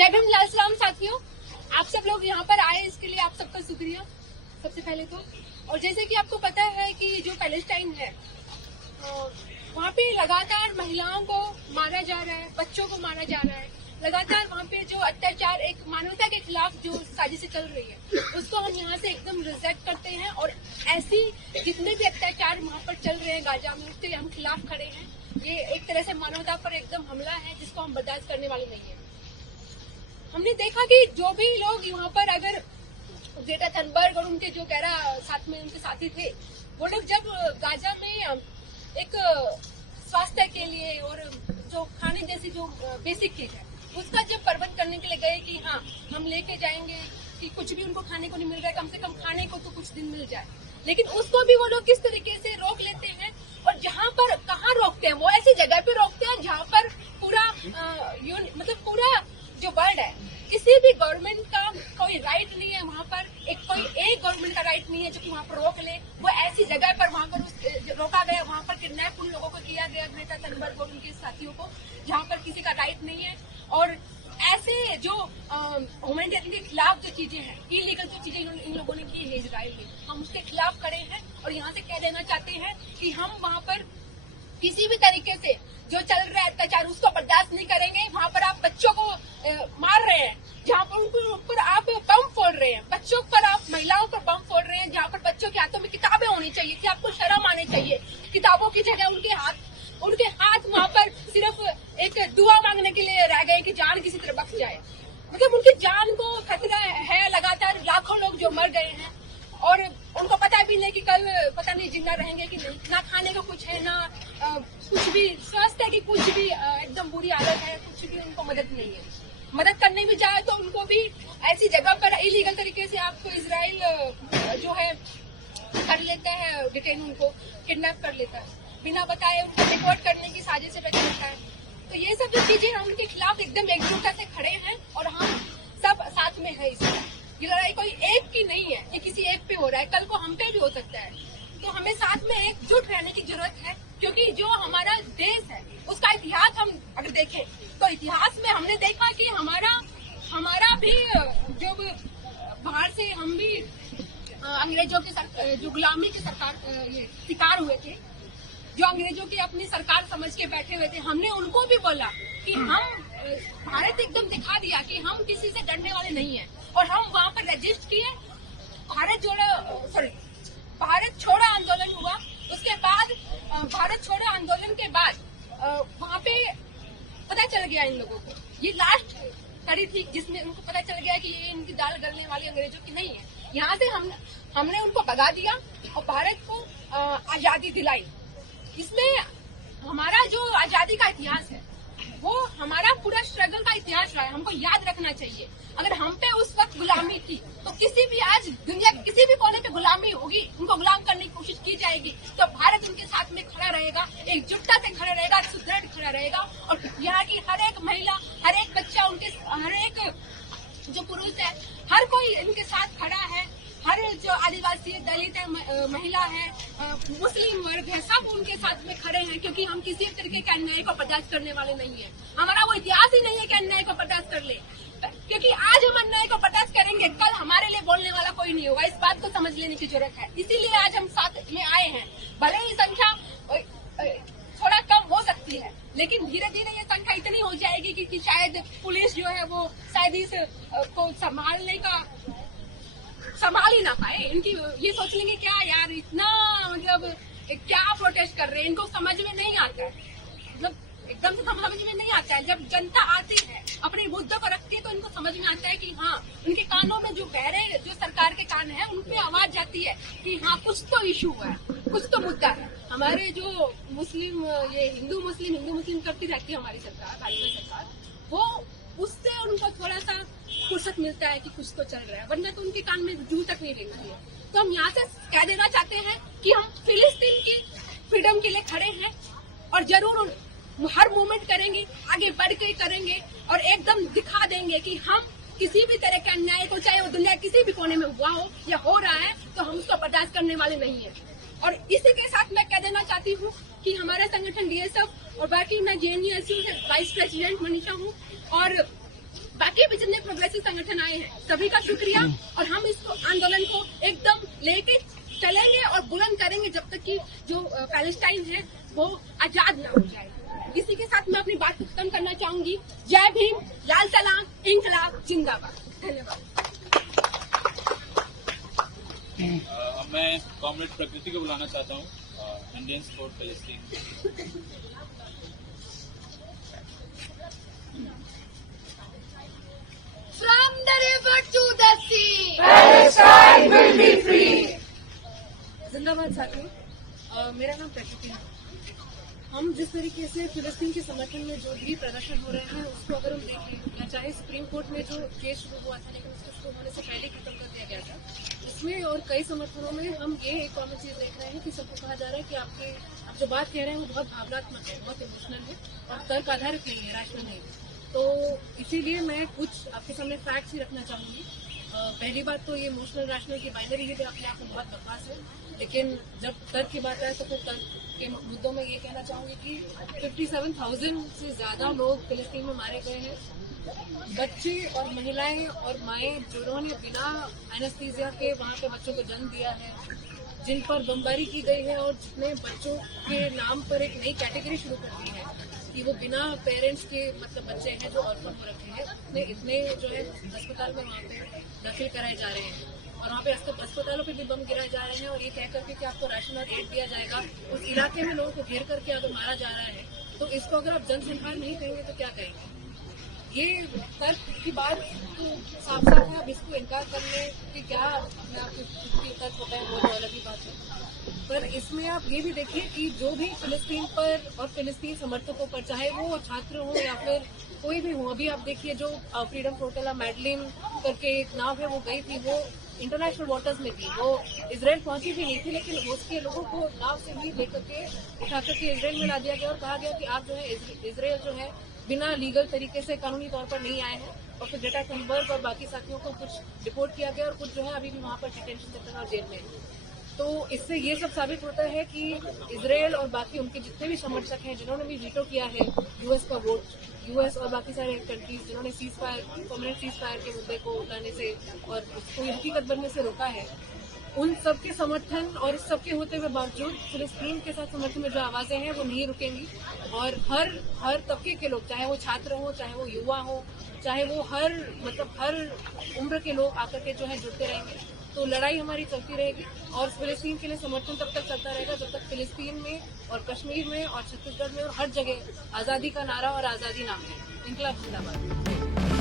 जय भीम लाल सलाम साथियों, आप सब लोग यहाँ पर आए इसके लिए आप सबका शुक्रिया सबसे पहले तो। और जैसे कि आपको पता है कि जो पैलेस्टाइन है वहाँ पे लगातार महिलाओं को मारा जा रहा है, बच्चों को मारा जा रहा है। लगातार वहाँ पे जो अत्याचार एक मानवता के खिलाफ जो साजिशें चल रही है उसको हम यहाँ से एकदम रिजेक्ट करते हैं। और ऐसी जितने भी अत्याचार वहाँ पर चल रहे हैं गाजा में उसके हम खिलाफ खड़े हैं। ये एक तरह से मानवता पर एकदम हमला है जिसको हम बर्दाश्त करने वाले नहीं है। हमने देखा कि जो भी लोग यहाँ पर अगर ग्रेटा थनबर्ग और उनके जो साथ में उनके साथी थे वो लोग जब गाजा में एक स्वास्थ्य के लिए और जो खाने जैसी जो बेसिक चीज है उसका जब प्रबंध करने के लिए गए कि हाँ हम लेके जाएंगे कि कुछ भी उनको खाने को नहीं मिल रहा है, कम से कम खाने को तो कुछ दिन मिल जाए, लेकिन उसको भी वो लोग किस तरीके से रोक लेते हैं। और जहाँ पर कहाँ रोकते हैं, वो ऐसी जगह पे रोकते हैं जहाँ पर पूरा मतलब पूरा जो वर्ल्ड है किसी भी गवर्नमेंट का कोई राइट नहीं है वहाँ पर, एक गवर्नमेंट का राइट नहीं है जो कि वहाँ पर रोक ले। वो ऐसी जगह पर वहाँ पर रोका गया, वहाँ पर किडनैप उन लोगों को किया गया ग्रेटा थनबर्ग और उनके साथियों को, जहाँ पर किसी का राइट नहीं है। और ऐसे जो ह्यूमैनिटेरियन के खिलाफ जो चीजें हैं, इलीगल जो चीजें इन लोगों ने की है इजराइल में, हम उसके खिलाफ खड़े हैं। और यहाँ से कह देना चाहते हैं कि हम वहाँ पर किसी भी तरीके से जो चल रहा है अत्याचार उसको बर्दाश्त नहीं करेंगे। वहाँ पर आप बच्चों को मार रहे हैं, जहाँ पर उनके ऊपर आप बम फोड़ रहे हैं, बच्चों पर आप महिलाओं पर बम फोड़ रहे हैं, जहाँ पर बच्चों के हाथों में किताबें होनी चाहिए कि आपको शर्म आनी चाहिए। किताबों की जगह उनके हाथ वहाँ पर सिर्फ एक दुआ मांगने के लिए रह गए कि जान किसी तरह बच जाए। मतलब उनकी जान को खतरा है। लगातार लाखों लोग जो मर गए हैं और उनको पता भी नहीं कि कल पता नहीं जिंदा रहेंगे कि नहीं। ना खाने को कुछ है, ना कुछ भी स्वास्थ्य की कुछ भी एकदम बुरी हालत है, कुछ भी उनको मदद नहीं है। मदद करने भी जाए तो उनको भी ऐसी जगह पर इलीगल तरीके से आपको इजराइल जो है कर लेता है, डिटेन उनको किडनैप कर लेता है, बिना बताए उनको डिपोर्ट करने की साजिश रच लेता है। तो ये सब जो चीजें हम उनके खिलाफ एकदम एकजुटता से खड़े हैं और हम सब साथ में है। इसमें ये लड़ाई कोई एक की नहीं है, ये किसी एक पे हो रहा है, कल को हम पे भी हो सकता है। तो हमें साथ में एकजुट रहने की जरूरत है, क्योंकि जो हमारा देश है उसका इतिहास हम अगर देखें तो इतिहास में हमने देखा कि हमारा भी जब बाहर से हम भी अंग्रेजों के जो गुलामी के शिकार हुए थे, जो अंग्रेजों की अपनी सरकार समझ के बैठे हुए थे, हमने उनको भी बोला कि हम भारत एकदम दिखा दिया कि हम किसी से डरने वाले नहीं हैं। और हम वहाँ पर रजिस्ट किए, भारत छोड़ो आंदोलन हुआ। उसके बाद भारत छोड़ो आंदोलन के बाद वहाँ पे पता चल गया इन लोगों को, ये लास्ट कड़ी थी जिसमें उनको पता चल गया कि ये इनकी दाल गलने वाली अंग्रेजों की नहीं है। यहाँ से हमने उनको भगा दिया और भारत को आजादी दिलाई। इसमें हमारा जो आजादी का इतिहास है वो हमारा पूरा स्ट्रगल का इतिहास रहा है, हमको याद रखना चाहिए। अगर हम पे उस वक्त गुलामी थी तो किसी भी आज दुनिया के किसी भी कोने पे गुलामी होगी, उनको गुलाम करने की कोशिश की जाएगी, तो भारत उनके साथ में खड़ा रहेगा, एकजुटता से खड़ा रहेगा, सुदृढ़ खड़ा रहेगा। और यहाँ की हर एक महिला, हर एक बच्चा, हर एक जो पुरुष है, हर कोई इनके साथ खड़ा है। हर जो आदिवासी, दलित है, महिला है, मुस्लिम वर्ग है, सब उनके साथ में खड़े हैं, क्योंकि हम किसी तरीके के अन्याय को बर्दाश्त करने वाले नहीं है। हमारा वो इतिहास ही नहीं है कि अन्याय को बर्दाश्त कर ले, क्योंकि आज हम अन्याय को बर्दाश्त करेंगे, कल हमारे लिए बोलने वाला कोई नहीं होगा। इस बात को समझ लेने की जरूरत है। इसीलिए आज हम साथ में आए हैं। भले ही संख्या थोड़ा कम हो सकती है, लेकिन धीरे धीरे ये संख्या इतनी हो जाएगी कि शायद पुलिस जो है वो शायद इस को संभाल ही ना पाए। इनकी ये सोच लेंगे क्या यार इतना मतलब क्या प्रोटेस्ट कर रहे हैं, इनको समझ में नहीं आता है। मतलब एकदम से समझ में नहीं आता है। जब जनता आती है अपने मुद्दों को रखती है तो इनको समझ में आता है कि हाँ उनके कानों में जो बहरे जो सरकार के कान है उन पे आवाज जाती है कि हाँ कुछ तो इशू है, कुछ तो मुद्दा है। हमारे जो मुस्लिम ये हिंदू मुस्लिम करती रहती है हमारी सरकार, भाजपा सरकार, वो उससे उनको थोड़ा सा फुर्सत मिलता है कि कुछ तो चल रहा है, वरना तो उनके कान में जू तक नहीं लेना है। तो हम यहाँ से कह देना चाहते हैं कि हम फिलिस्तीन की फ्रीडम के लिए खड़े हैं और जरूर हर मूवमेंट करेंगे, आगे बढ़ के करेंगे और एकदम दिखा देंगे कि हम किसी भी तरह के अन्याय को, चाहे वो दुनिया किसी भी कोने में हुआ हो या हो रहा है, तो हम उसको बर्दाश्त करने वाले नहीं है। और इसी के साथ मैं कह देना चाहती हूँ कि हमारा संगठन DSF और बाकी मैं JNU से वाइस प्रेसिडेंट मनीषा हूँ और बाकी भी जितने प्रोग्रेसिव संगठन आए हैं सभी का शुक्रिया। और हम इस आंदोलन को एकदम लेके चलेंगे और बुलंद करेंगे जब तक कि जो पैलेस्टाइन है वो आजाद न हो जाए। इसी के साथ मैं अपनी बात खत्म करना चाहूंगी। जय भीम, लाल सलाम, इंकलाब जिंदाबाद। धन्यवाद। अब मैं कॉमरेड प्रकृति को बुलाना चाहता हूँ, Indians for Palestine. From the river to the sea, Palestine will be free. जिंदाबाद साथियों, मेरा नाम प्रकृति है। हम जिस तरीके से फिलिस्तीन के समर्थन में जो भी प्रदर्शन हो रहे हैं उसको अगर हम देखें, या चाहे सुप्रीम कोर्ट में जो केस शुरू हुआ था लेकिन उसको शुरू होने से पहले खत्म कर दिया गया था, इसमें और कई समर्थनों में हम ये एक कॉमन चीज देख रहे हैं कि सबको कहा जा रहा है कि आप जो बात कह रहे हैं वो बहुत भावनात्मक है, बहुत इमोशनल है और तर्क आधारित नहीं है, रैशनल नहीं है। तो इसीलिए मैं कुछ आपके सामने फैक्ट्स ही रखना चाहूंगी। पहली बात तो ये इमोशनल रैशनल की बाइनरी ही अपने आप में बहुत बकवास है, लेकिन जब तर्क की बात आए तो फिर तर्क के मुद्दों में ये कहना चाहूंगी कि 57,000 से ज्यादा लोग फिलिस्तीन में मारे गए हैं। बच्चे और महिलाएं और माएं जिन्होंने बिना एनेस्थीसिया के वहां पे बच्चों को जन्म दिया है, जिन पर बमबारी की गई है और जितने बच्चों के नाम पर एक नई कैटेगरी शुरू कर दी है कि वो बिना पेरेंट्स के मतलब बच्चे हैं जो ऑर्फन हो रखे हैं, इतने जो है अस्पताल में वहाँ पे दाखिल कराए जा रहे हैं और वहाँ पे अस्पतालों पे भी बम गिराए जा रहे हैं और ये कह करके कि आपको राशन और एड दिया जाएगा। उस इलाके में लोगों को घेर करके अगर मारा जा रहा है तो इसको अगर आप जनसंहार नहीं कहेंगे तो क्या कहेंगे? ये तर्क की बात तो साफ साफ है। अब इसको इनकार करने की क्या अपने आप तर्क होता है वो तो अलग ही बात है। पर इसमें आप ये भी देखिए कि जो भी फिलिस्तीन पर और फिलिस्तीन समर्थकों पर, चाहे वो छात्र हो या फिर कोई भी हो, अभी आप देखिए जो फ्रीडम फ्लोटिला मैडलिन करके एक नाव है वो गई थी, वो इंटरनेशनल वाटर्स में थी, वो इजराइल पहुंची भी नहीं थी, लेकिन उसके लोगों को नाव से ही लेकर के उठा करके इजराइल में ला दिया गया और कहा गया कि आप जो है इजराइल जो है बिना लीगल तरीके से कानूनी तौर पर नहीं आए हैं। और फिर ग्रेटा थनबर्ग और बाकी साथियों को कुछ डिपोर्ट किया गया और कुछ जो है अभी भी वहां पर डिटेंशन सेंटर और जेल में है। तो इससे ये सब साबित होता है कि इजराइल और बाकी उनके जितने भी समर्थक हैं जिन्होंने भी वीटो किया है यूएस का वोट, यूएस और बाकी सारे कंट्रीज जिन्होंने cease fire, permanent cease fire के मुद्दे को उठाने से और उसको हकीकत बनने से रोका है, उन सबके समर्थन और इस सबके होते हुए बावजूद फिलिस्तीन के साथ समर्थन में जो आवाजें हैं वो नहीं रुकेंगी। और हर तबके के लोग, चाहे वो छात्र हो, चाहे वो युवा हो, चाहे वो हर उम्र के लोग आकर के जो है जुड़ते रहेंगे। तो लड़ाई हमारी चलती रहेगी और फिलिस्तीन के लिए समर्थन तब तक चलता रहेगा जब तक फिलिस्तीन में और कश्मीर में और छत्तीसगढ़ में और हर जगह आजादी का नारा और आजादी नाम है। इंकलाब जिंदाबाद।